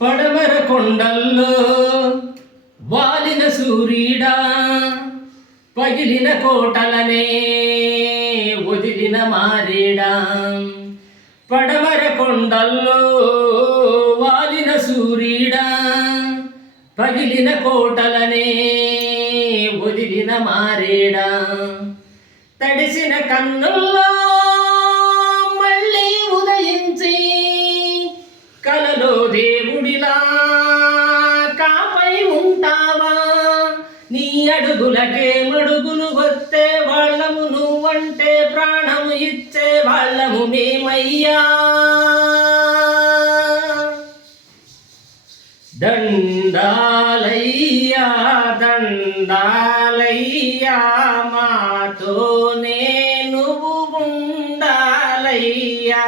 పడమర కొండల్లో వాలిన సూర్యుడా, పగిలిన కోటలనే వదిలిన మారేడా. పడమర కొండల్లో వాలిన సూర్యుడా, పగిలిన కోటలనే వదిలిన మారేడా. తడిసిన కన్నుల్లో మళ్ళీ ఉదయించి కలలో దేవుడిలా కాపై ఉంటావా. నీ అడుగులకే మడుగులు వస్తే వాళ్ళము, నువ్వంటే ప్రాణము ఇచ్చే వాళ్ళము మేమయ్యా. దండాలయ్యా దండాలయ్యా, మాతోనే నువ్వు ఉండాలయ్యా.